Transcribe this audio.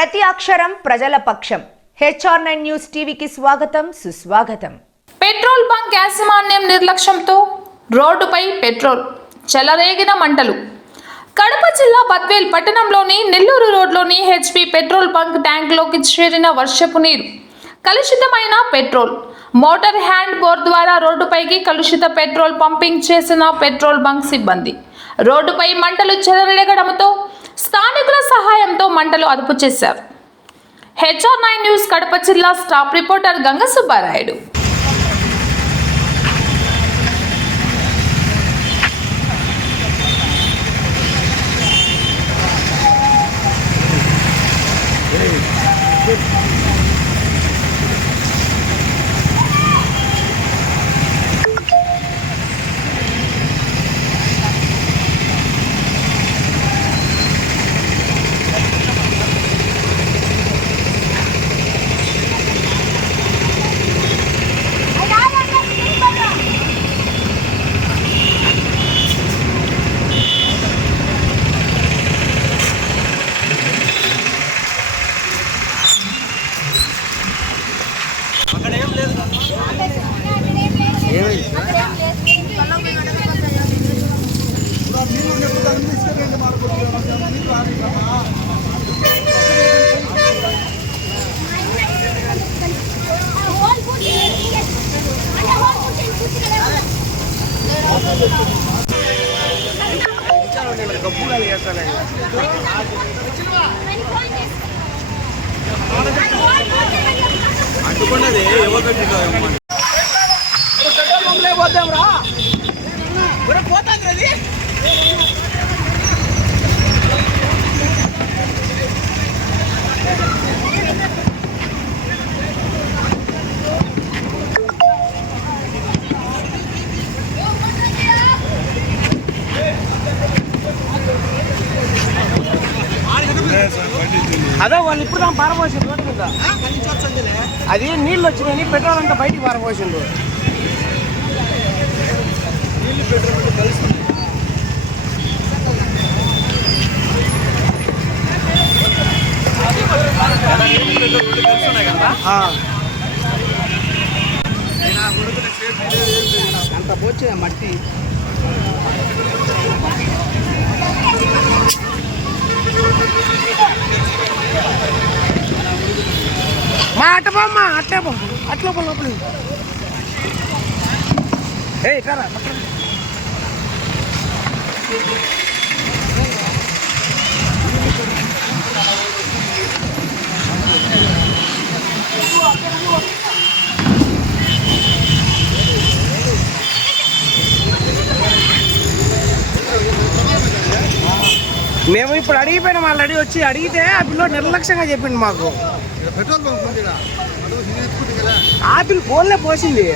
ప్రతి అక్షరం ప్రజల పక్షం. HR9 న్యూస్ టీవీకి స్వాగతం సుస్వాగతం. పెట్రోల్ బంక్ యాజమాన్యం నిర్లక్ష్యంతో రోడ్డుపై పెట్రోల్ చెలరేగిన మంటలు. కడప జిల్లా బద్వేల్ పట్టణంలోని నెల్లూరు రోడ్లోని HP పెట్రోల్ బంక్ ట్యాంక్లోకి చేరిన వర్షపు నీరు, కలుషితమైన పెట్రోల్. మోటార్ హ్యాండ్ బోర్ ద్వారా రోడ్డుపైకి కలుషిత పెట్రోల్ పంపింగ్ చేసిన పెట్రోల్ బంక్ సిబ్బంది రోడ్డుపై మంటలు చెలరేగడంతో స్థానికుల సహాయంతో మంటలు అదుపు చేశారు. HR9 న్యూస్ కడప జిల్లా స్టాఫ్ రిపోర్టర్ గంగ సుబ్బారాయుడు. అంటుకున్నది అదే వాళ్ళు ఇప్పుడు పారబోసింది రోడ్డు మీద. అది నీళ్ళు వచ్చినాయని పెట్రోల్ అంతా బయటికి పారబోసిండు. నీళ్ళు పెట్రోల్ కలుస్తుంది. అంత పోచే మట్టి మా అట్టబమ్మా అట్టే అట్లా లోపల ఏ కరా మేము ఇప్పుడు అడిగిపోయినాం. వాళ్ళు వచ్చి అడిగితే ఆ పిల్లలు నిర్లక్ష్యంగా చెప్పింది మాకు. పెట్రోల్ బంక్ ఆపిల్ ఫోన్లే పోసింది.